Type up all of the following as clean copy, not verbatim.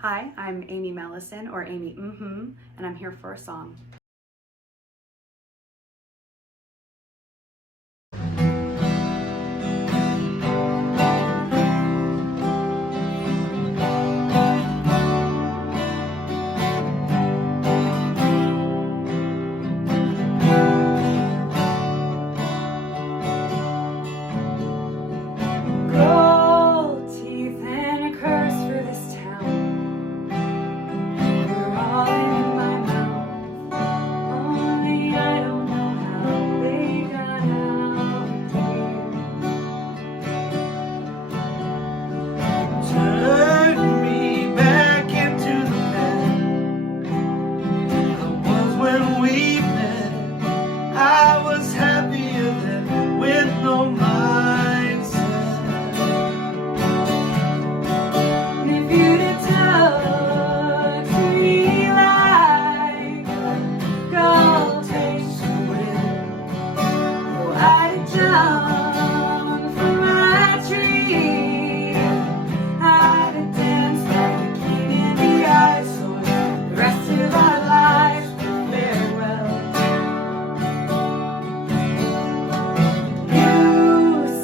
Hi, I'm Amy Mellison, or Amy Mmhmm, and I'm here for a song. Gold teeth and a curse for this town. They're all in my mouth. Only I don't know how they got out here. Turn me back into the man I was when we met. I was happier than with no mindset. If you'd have talked to me like a gold takes away, oh, I'd have jumped from my tree. I'd have danced like a king in the ice, so the rest of our lives would fare well. You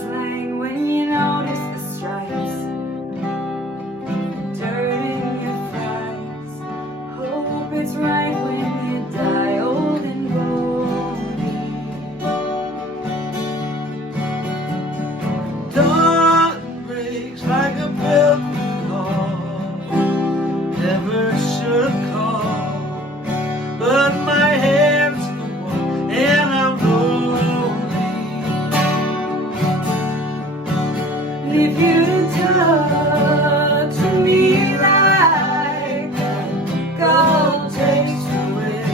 slang when you notice the stripes, dirt in your fries. Hope it's right when you die old and bony. Dawn breaks like a velvet call. Never should have called, but my hands go on and I'm lonely. If you'd talk to me like a gold takes away,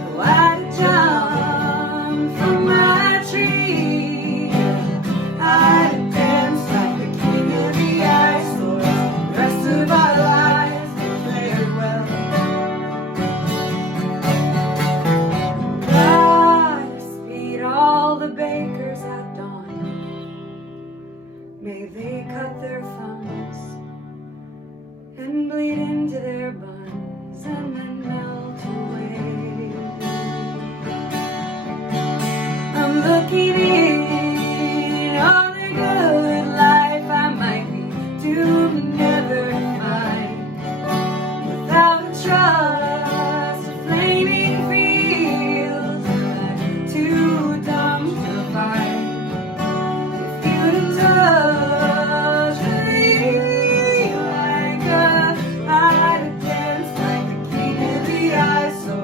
oh, I'd jump from my tree. I'd dance like the king of the ice, for the rest of our lives would fare well. Godspeed all the bakers at dawn. May they cut their thumbs and bleed into their buns and then melt away. I'm looking in on a good life I might be doomed never to find. Without a trust, a flaming fields, I'm too dumb to fight. If you'd touch me like I'd have danced like the king of the ice, so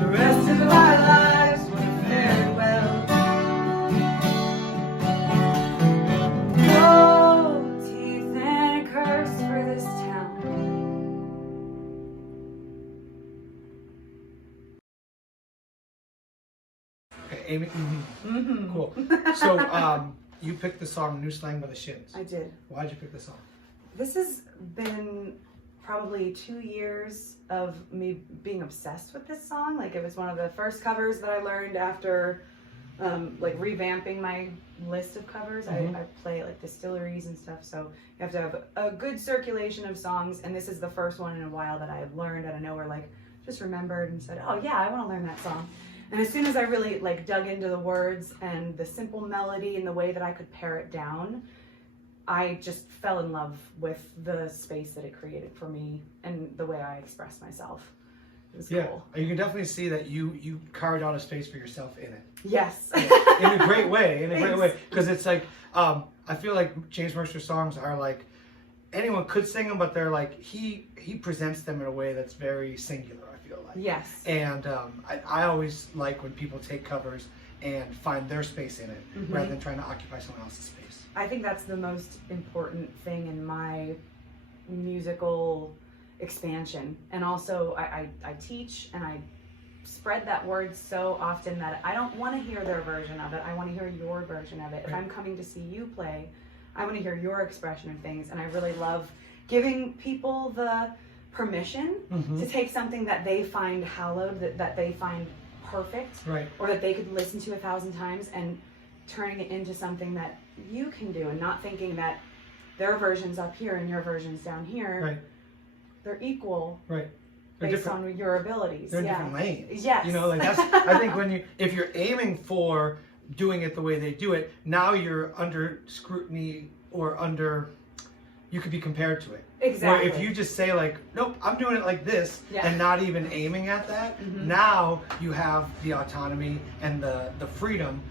the rest of our lives would have fared well. Gold teeth and a curse for this town. Okay, Amy. Mm-hmm. Cool. So, you picked the song "New Slang" by the Shins. I did. Why'd you pick this song? This has been probably 2 years of me being obsessed with this song. Like, it was one of the first covers that I learned after like revamping my list of covers. Mhm. I play at like distilleries and stuff, so you have to have a good circulation of songs, and this is the first one in a while that I have learned out of nowhere, like just remembered and said, oh yeah, I want to learn that song. And as soon as I really like dug into the words and the simple melody and the way that I could pare it down, I just fell in love with the space that it created for me and the way I express myself. It was cool. You can definitely see that you carved out a space for yourself in it. Yes. In a great way. In a great Thanks. way. Because it's like, I feel like James Mercer's songs are like, anyone could sing them, but they're like, he presents them in a way that's very singular, I feel like. Yes. And I always like when people take covers and find their space in it, Mhm. rather than trying to occupy someone else's space. I think that's the most important thing in my musical expansion. And also I teach and I spread that word so often that I don't want to hear their version of it. I want to hear your version of it. If I'm coming to see you play, I want to hear your expression of things. And I really love giving people the permission to take something that they find hallowed, that they find perfect, Right. or that they could listen to 1,000 times, and turning it into something that you can do, and not thinking that their version's up here and your version's down here. Right. they're equal Right. They're based different. on your abilities. They're in Yeah. different lanes. Yes. You know, like that's, I think if you're aiming for doing it the way they do it, now you're under scrutiny or you could be compared to it. Exactly. Where if you just say like, nope, I'm doing it like this, Yeah. and not even aiming at that, now you have the autonomy and the freedom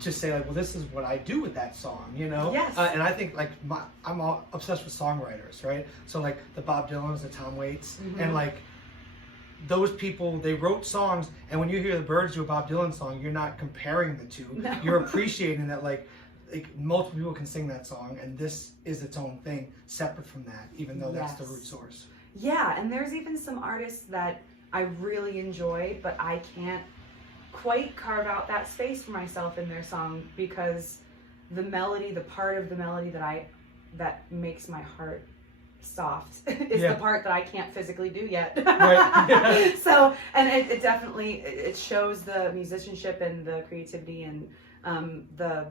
to say like, well, this is what I do with that song, you know? Yes. And I think like I'm all obsessed with songwriters, right? So like the Bob Dylans, the Tom Waits, and like those people, they wrote songs, and when you hear the Byrds do a Bob Dylan song, you're not comparing the two. No. You're appreciating that like multiple people can sing that song, and this is its own thing, separate from that, even though that's the Yes. root source. Yeah, and there's even some artists that I really enjoy, but I can't quite carve out that space for myself in their song because the melody, the part of the melody that makes my heart soft is Yeah. the part that I can't physically do yet. Right. So, and it definitely, it shows the musicianship and the creativity and the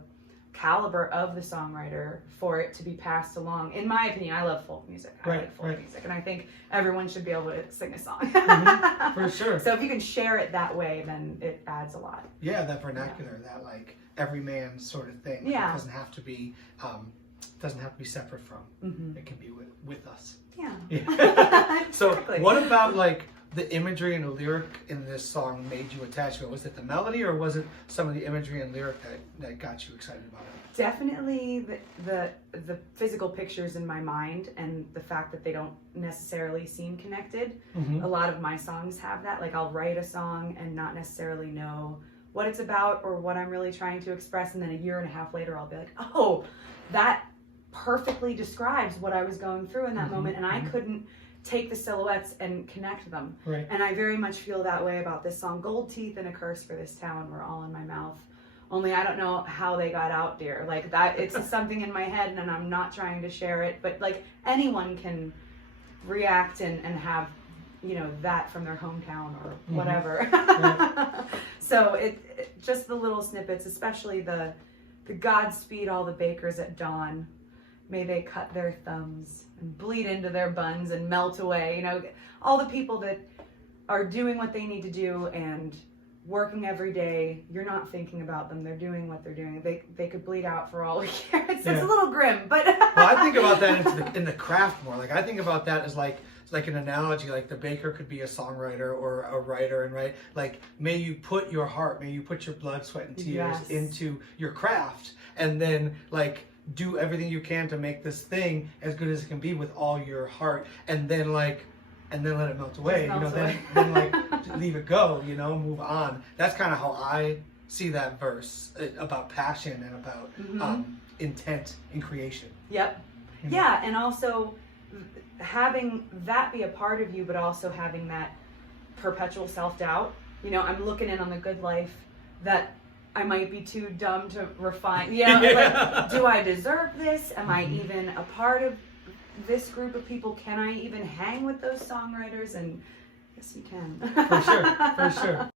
caliber of the songwriter for it to be passed along. In my opinion, I love folk music. I Right, like folk right. music, and I think everyone should be able to sing a song. For sure. So if you can share it that way, then it adds a lot. Yeah, that vernacular, that like everyman sort of thing. Yeah. It doesn't have to be separate from. It can be with us. Yeah. Yeah. So Exactly. what about like the imagery and the lyric in this song made you attached to it? Was it the melody, or was it some of the imagery and lyric that got you excited about it? Definitely the physical pictures in my mind and the fact that they don't necessarily seem connected. A lot of my songs have that. Like I'll write a song and not necessarily know what it's about or what I'm really trying to express, and then a year and a half later I'll be like, oh, that perfectly describes what I was going through in that moment, and I couldn't take the silhouettes and connect them. Right. And I very much feel that way about this song. Gold teeth and a curse for this town were all in my mouth. Only I don't know how they got out, dear. Like that, it's something in my head, and I'm not trying to share it. But like anyone can react and have, you know, that from their hometown or whatever. So it just the little snippets, especially the Godspeed all the bakers at dawn. May they cut their thumbs and bleed into their buns and melt away. You know, all the people that are doing what they need to do and working every day, you're not thinking about them. They're doing what they're doing. They could bleed out for all we care. It's a little grim, but well, I think about that in the craft more. Like I think about that as like an analogy. Like the baker could be a songwriter or a writer, and right, like may you put your heart, may you put your blood, sweat, and tears into your craft, and then like do everything you can to make this thing as good as it can be with all your heart, and then let it melt away. Then like leave it go. You know, move on. That's kind of how I see that verse about passion and about intent in creation. Yep. Yeah, and also having that be a part of you, but also having that perpetual self-doubt. You know, I'm looking in on the good life that I might be too dumb to refine. You know, like, do I deserve this? Am I even a part of this group of people? Can I even hang with those songwriters? And yes, you can. For sure, for sure.